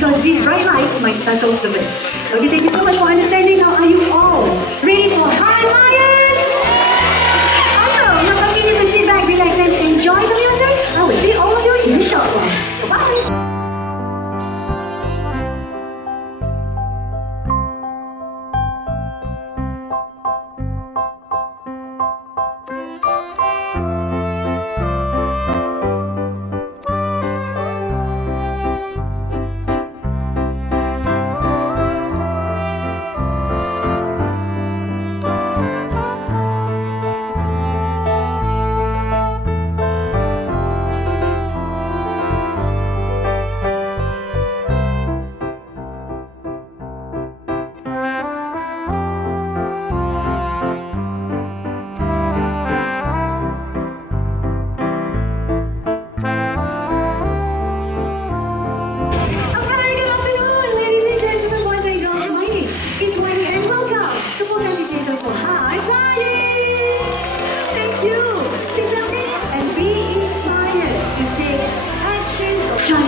because these bright lights might startle the birds. Okay, thank you so much for understanding. Now, are you all ready for Hi Lions? Awesome. Now, continue to sit back, relax, and enjoy the music. I will see all of you in a short while. Bye-bye.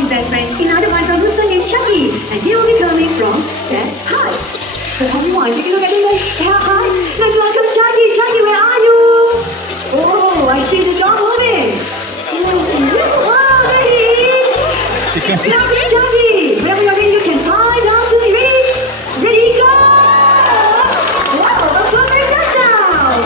Best friend. In other words, I'm Houston and Chucky, and he will be coming from that height. So everyone, take a look at him. Hi, let's welcome Chucky. Chucky, where are you? Oh, I see the dog moving. Oh, there he is. Welcome, Chucky. Whenever you're ready, you can fly down to the ring. Ready, go! Wow, a perfect touchdown.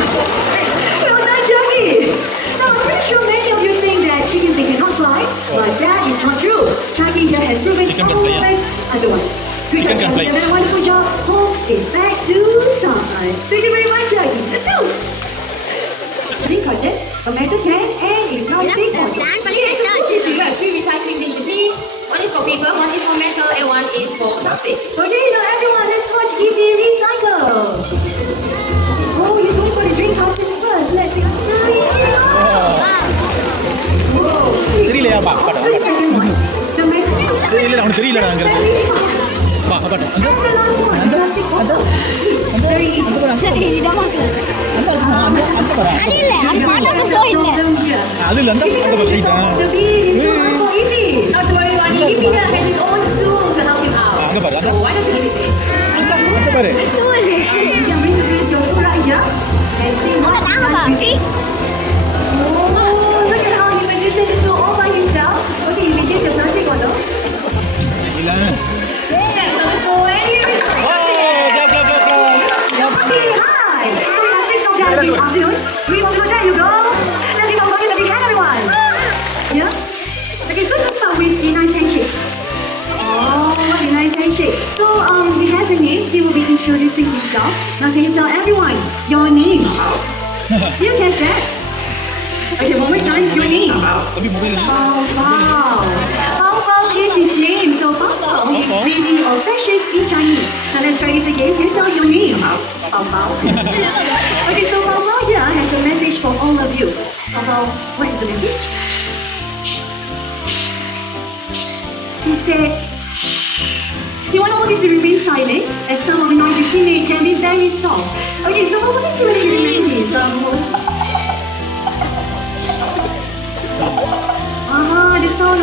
Well done, Chucky. Now, I'm pretty sure many of you think that chickens they cannot fly, but that is not true. Chucky here has proven otherwise. Good job, Chucky. You've done a wonderful job. Home is back to side. Thank you very much, Chucky. Let's go. Drink content, a metal can, and a plastic bottle. Since we have 3 recycling bins with me, one is for paper, one is for metal, and one is for plastic. Okay, now everyone, let's watch Give Me Recycle. Oh, he's going for the drink content first. Let's see. தெரியலையா பா பட தெரியல அவனுக்கு தெரியலடா அங்க இருக்கு பா பட அந்த அது இல்ல அந்த பசைடா Not to worry, Wani. Ibi has his own stool to help him out. So why don't you give it to him? அங்க பாரு We will there you go. Let's give a big hand, everyone. Yeah. Okay, so let's start with the nice handshake. Oh, what a nice handshake. So he has a name. He will be introducing himself. Now can you tell everyone your name? You catch that? Okay, one more time. Your name. Oh wow. Pao is his name. So Pao is really or precious in Chinese. Now let's try this again. Can you tell your name? Pao. Okay, so Pao here has a message for all of you. Pao, what is the message? He said, he wants all of you to remain silent, as some of the noises he made can be very soft. Okay, so what would you really remain the sound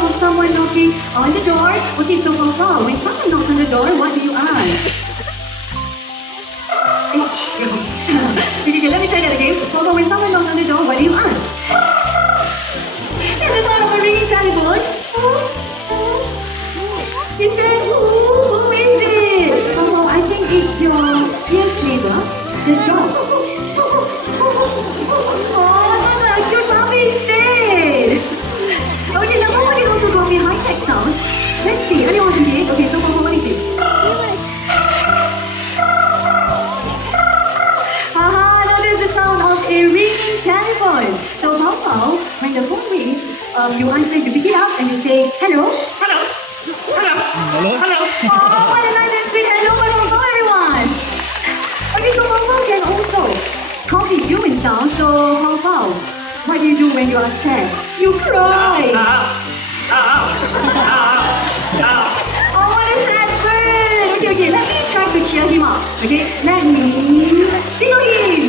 of someone knocking on the door. Okay, so Pao, when someone knocks on the door, what do you ask? Okay, let me try that again. Pao, when someone knocks on the door, what do you ask? It's the sound of a ringing telephone. He said, who is it? Pao, I think it's your yes neighbor, the dog. Oh, that's a cute puppy instead. Okay, now Pao can also copy high-tech sounds. Let's see, anyone do it? Okay, so Pao, what is it? Now there's the sound of a ringing telephone. So Pao, when the phone rings, you answer, you pick it up and you say, hello. Hello. Hello. Hello. Hello. Oh, what a nice and sweet hello for everyone. Okay, so Pao can also copy human sound. So Pao, what do you do when you are sad? You cry. Oh, what a sad bird. Okay, let me try to cheer him up. Okay, let me tickle him.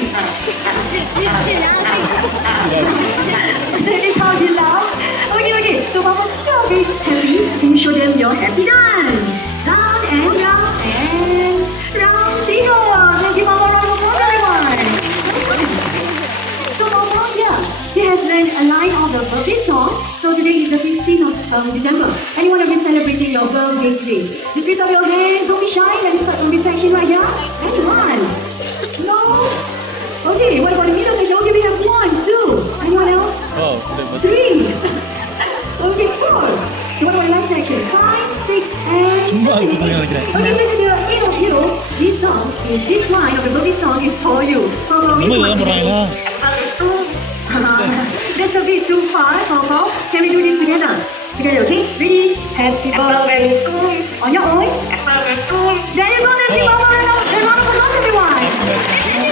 That is how he laughs. Okay, so Pao, Okay, happy. Can you show them your happy dance? Round and round and round. Tiga. Let's give Mama a round of applause, everyone. So Mama, yeah, he has learned a line of the birthday song. So today is the 15th of December, and you want to be celebrating your birthday today. Just raise up your hands. Don't be shy. Let's start from this section right here. Anyone? No. Okay. What about the middle section? Okay, we have 1, 2. Anyone else? Oh, 3. Okay, 4. What about the last section? 5, 6, and Cuma aku tengah lagi. okay, listen to the eight of you. This song, this line of the birthday song is for you. Papa, Nama jangan meraih lah. That's a bit too fast, Papa. Can we do this together? Together, okay? Ready? Happy birthday on your own. There you go. Let's give Papa a round of applause, everyone.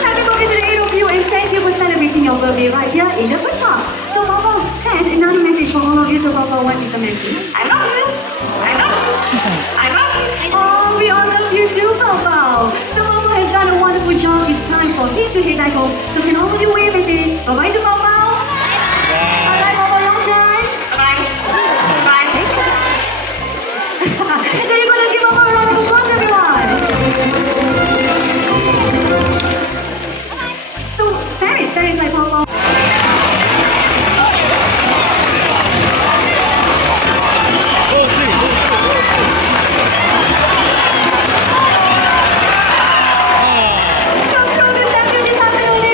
Happy birthday to the eight of you, and thank you for celebrating your birthday right here in the first part. So, Papa, has another message for all of you. So, Papa, what is the message? I love you. I love you. I love you. Oh, we all love you too, Papa. So Papa has done a wonderful job. It's time for him to head back home. So can all of you wave and say bye-bye to Papa? Alright, Papa, long time. Bye. Bye. There you go. Let's give Papa a round of applause, everyone. So, parents like Papa.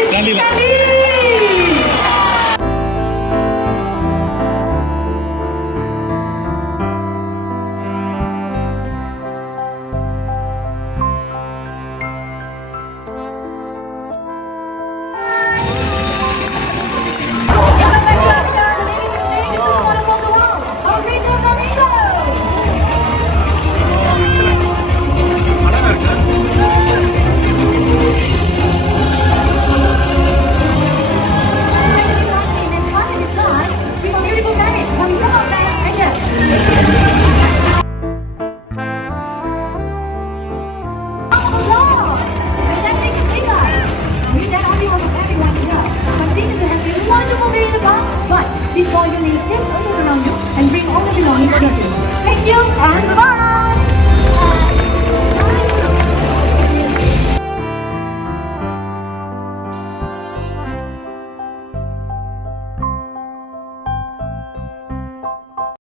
Sekali lah. But before you leave this